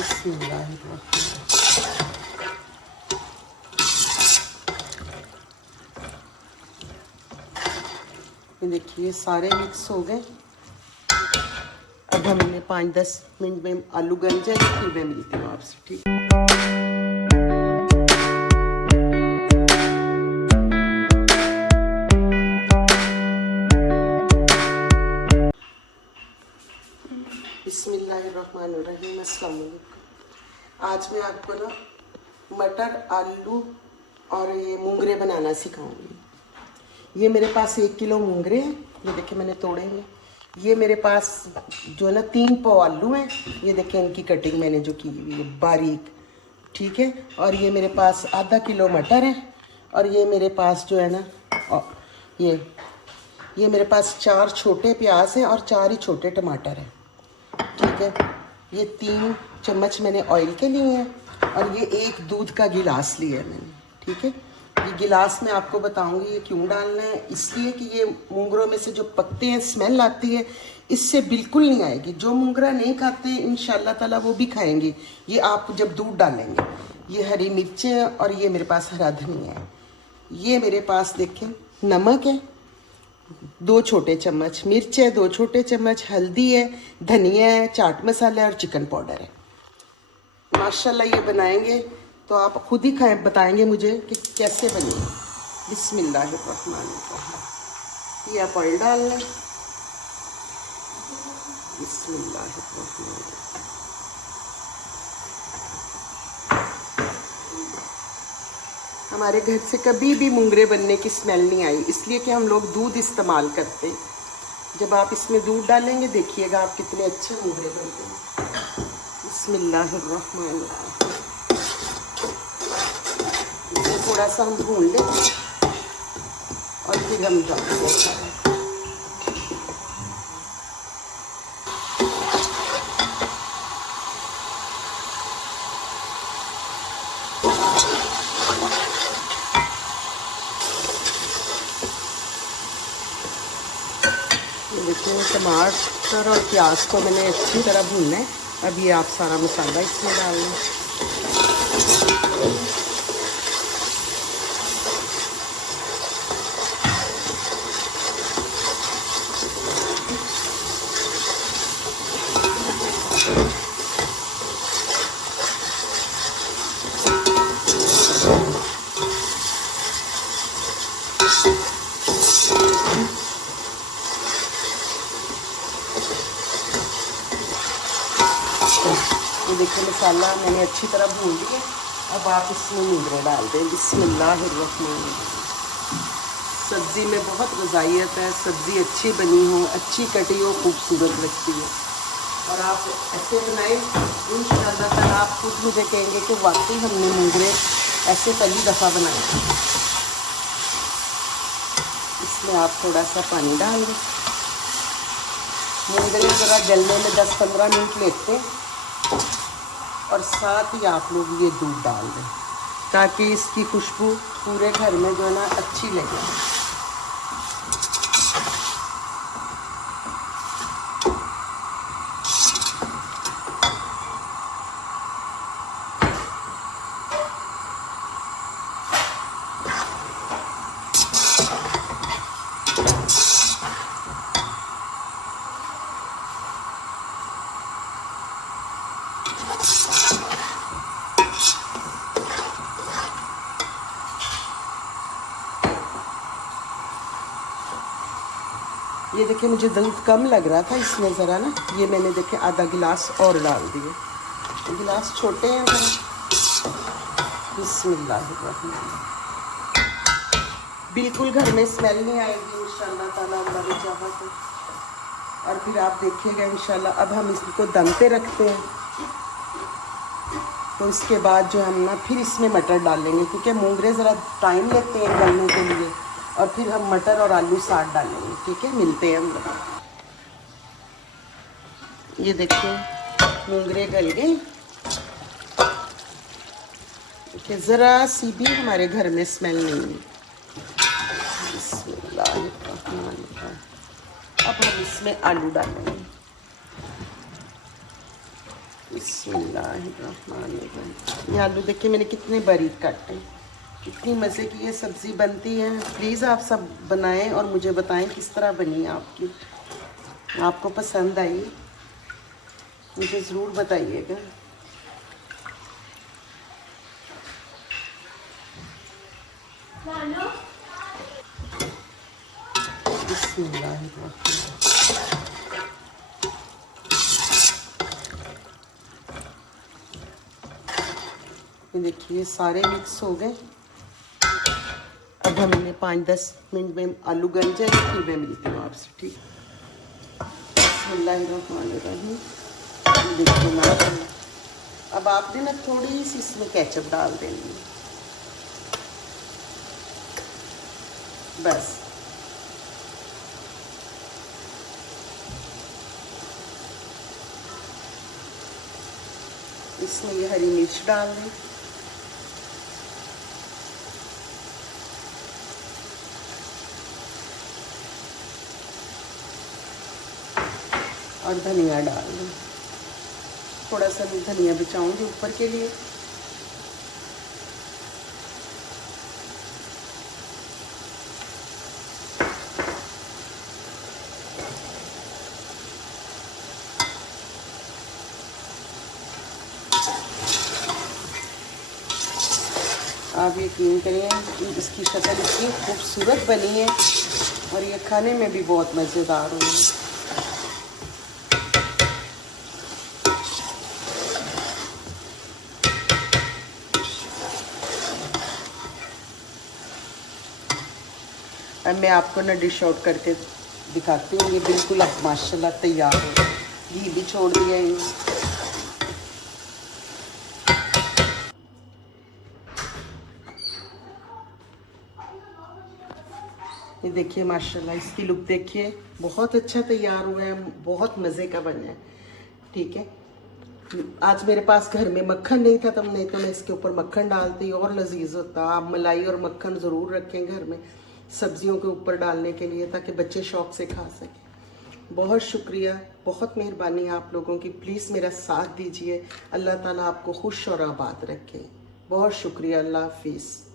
ये देखिए सारे मिक्स हो गए। अब हमने 5-10 मिनट में आलू गल जाए फिर मैं मिलती हूँ आपसे, ठीक। बिस्मिल्लाहिर्रहमानिर्रहीम, अस्सलाम वालेकुम। आज मैं आपको ना मटर, आलू और ये मूंगरे बनाना सिखाऊंगी। ये मेरे पास 1 किलो मूंगरे हैं, ये देखिए मैंने तोड़े हैं। ये मेरे पास जो है ना 3 पाव आलू हैं, ये देखिए इनकी कटिंग मैंने जो की हुई है बारीक, ठीक है। और ये मेरे पास आधा किलो मटर है। और ये मेरे पास जो है ना ये मेरे पास 4 छोटे प्याज हैं और 4 ही छोटे टमाटर हैं, ठीक है। ये 3 चम्मच मैंने ऑयल के लिए हैं और ये 1 दूध का गिलास लिया है मैंने, ठीक है। ये गिलास मैं आपको बताऊंगी ये क्यों डालना है, इसलिए कि ये मूंगरों में से जो पकते हैं स्मेल आती है, इससे बिल्कुल नहीं आएगी। जो मूंगरा नहीं खाते इंशाल्लाह ताला वो भी खाएंगे ये आप जब दूध डालेंगे। ये हरी मिर्चें और ये मेरे पास हरा धनिया है। ये मेरे पास देखें नमक है 2 छोटे चम्मच, मिर्च है 2 छोटे चम्मच, हल्दी है, धनिया है, चाट मसाला और चिकन पाउडर है। माशाल्लाह ये बनाएंगे तो आप खुद ही खाएं, बताएंगे मुझे कि कैसे बनी। बिस्मिल्लाहिर्रहमानिर्रहीम। ये आप ऑयल डाल लें। बिस्मिल्लाहिर्रहमानिर्रहीम। हमारे घर से कभी भी मूंगरे बनने की स्मेल नहीं आई, इसलिए कि हम लोग दूध इस्तेमाल करते हैं। जब आप इसमें दूध डालेंगे देखिएगा आप कितने अच्छे मूंगरे बनते हैं। बिस्मिल्लाहिर्रहमानिर्रहीम। इसे थोड़ा सा हम भून लें और फिर हम डालेंगे। देखिए टमाटर और प्याज को मैंने अच्छी तरह भूनना है। अब ये आप सारा मसाला इसमें डाल लें। ये देखिए मसाला मैंने अच्छी तरह भून लिया। अब आप इसमें मूंगरे डाल दें। बिस्मिल्लाहिर्रहमानिर्रहीम। सब्ज़ी में बहुत ग़िज़ाइयत है, सब्ज़ी अच्छी बनी हो, अच्छी कटी हो, खूबसूरत लगती है। और आप ऐसे बनाएं इंशाअल्लाह ताला आप खुद मुझे कहेंगे कि वाकई हमने मूंगरे ऐसे पहली दफ़ा बनाए। इसमें आप थोड़ा सा पानी डाल दें। मूंगरे ज़रा जलने में 10-15 मिनट लेते हैं और साथ ही आप लोग ये दूध डाल दें ताकि इसकी खुशबू पूरे घर में जो है ना अच्छी लगे। ये देखिए मुझे दूध कम लग रहा था इसमें ज़रा ना, ये मैंने देखे आधा गिलास और डाल दिए। गिलास छोटे हैं ज़रा। बिस्मिल्लाहिर्रहमानिर्रहीम। बिल्कुल घर में स्मेल नहीं आएगी इंशाअल्लाह ताला अल्लाह ने चाहा तो। और फिर आप देखिएगा इंशाअल्लाह। अब हम इसको दम पे रखते हैं तो इसके बाद जो हम ना फिर इसमें मटर डालेंगे क्योंकि मूंगरे ज़रा टाइम लेते हैं गलने के लिए। और फिर हम मटर और आलू साथ डालेंगे, ठीक है। मिलते हैं हम लोग। ये देखिए मूंगरे गल गए। देखिए ज़रा सी भी हमारे घर में स्मेल नहीं है। बिस्मिल्लाहिर्रहमानिर्रहीम। अब हम इसमें आलू डालेंगे। बिस्मिल्लाहिर्रहमानिर्रहीम। ये आलू देखिए मैंने कितने बारीक काटे, कितनी मज़े की ये सब्ज़ी बनती है। प्लीज़ आप सब बनाएं और मुझे बताएं किस तरह बनी आपकी, आपको पसंद आई, मुझे ज़रूर बताइएगा। बिस्मिल्लाहिर्रहमानिर्रहीम। ये देखिए सारे मिक्स हो गए। अब हमें 5-10 मिनट में आलू गल जाए फिर मैं मिलती हूँ आपसे, ठीक। बिस्मिल्लाहिर्रहमानिर्रहीम। देखिए माशाल्लाह। अब आपने ना थोड़ी सी इसमें केचप डाल देनी है, बस। इसमें ये हरी मिर्च डाल दें, और धनिया डाल दें। थोड़ा सा मैं धनिया बचाऊंगी ऊपर के लिए। आप यकीन करें इसकी शक्ल इतनी खूबसूरत बनी है और ये खाने में भी बहुत मज़ेदार हुई है। अब मैं आपको ना डिश आउट करके दिखाती हूँ। ये बिल्कुल अब माशाल्लाह तैयार हो गया। घी भी छोड़ दिया है। ये देखिए माशाल्लाह इसकी लुक देखिए, बहुत अच्छा तैयार हुआ है, बहुत मज़े का बना है, ठीक है। आज मेरे पास घर में मक्खन नहीं था, तब नहीं तो मैं इसके ऊपर मक्खन डालती और लजीज होता। आप मलाई और मक्खन ज़रूर रखें घर में सब्जियों के ऊपर डालने के लिए, ताकि बच्चे शौक से खा सकें। बहुत शुक्रिया, बहुत मेहरबानी आप लोगों की। प्लीज़ मेरा साथ दीजिए। अल्लाह ताला आपको खुश और आबाद रखे। बहुत शुक्रिया। अल्लाह हाफिज़।